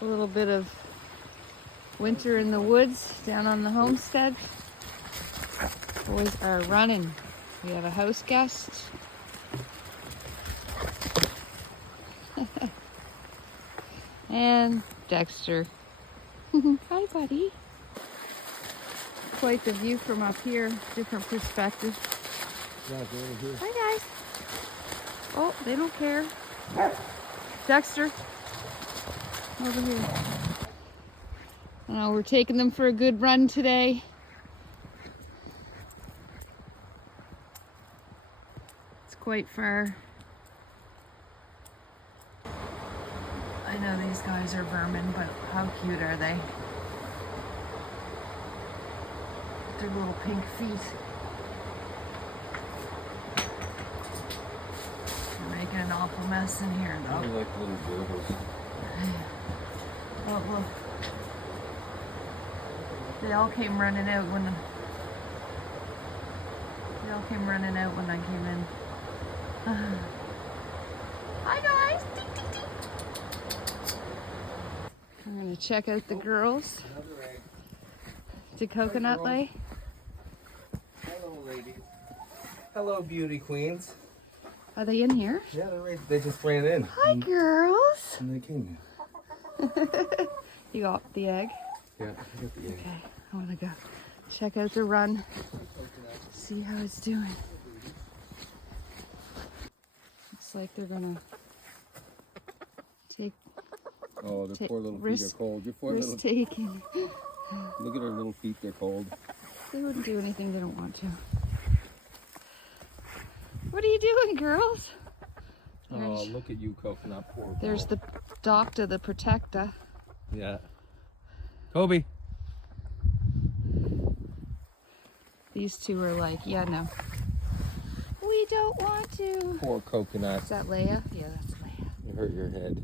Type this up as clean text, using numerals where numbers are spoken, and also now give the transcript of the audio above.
A little bit of winter in the woods down on the homestead. Boys are running. We have a house guest. And Dexter. Hi, buddy. Quite the view from up here. Different perspective. Hi, guys. Oh, they don't care. Dexter. Over here. We're taking them for a good run today. It's quite far. I know these guys are vermin, but how cute are they? Their little pink feet. They're making an awful mess in here, though. They're like little gerbils. Oh, look. They all came running out when I came in. Hi guys! Ding, ding, ding. We're gonna check out the girls. Did Coconut lay? Hello, ladies. Hello, beauty queens. Are they in here? Yeah, they just ran in. Hi girls! And they came You got the egg? in. Yeah, I got the egg. Okay, I wanna go check out the run. See how it's doing. Looks like they're gonna take Oh, their poor little feet risk- are cold. Your poor little. risk taking. Look at her little feet. They're cold. They wouldn't do anything they don't want to. What are you doing, girls? Oh, look at you, Coconut. Poor There's girl. the doctor, the protector. Yeah. Kobe. These two are like, yeah, no. We don't want to. Poor Coconut. Is that Leia? Yeah, that's Leia. You hurt your head.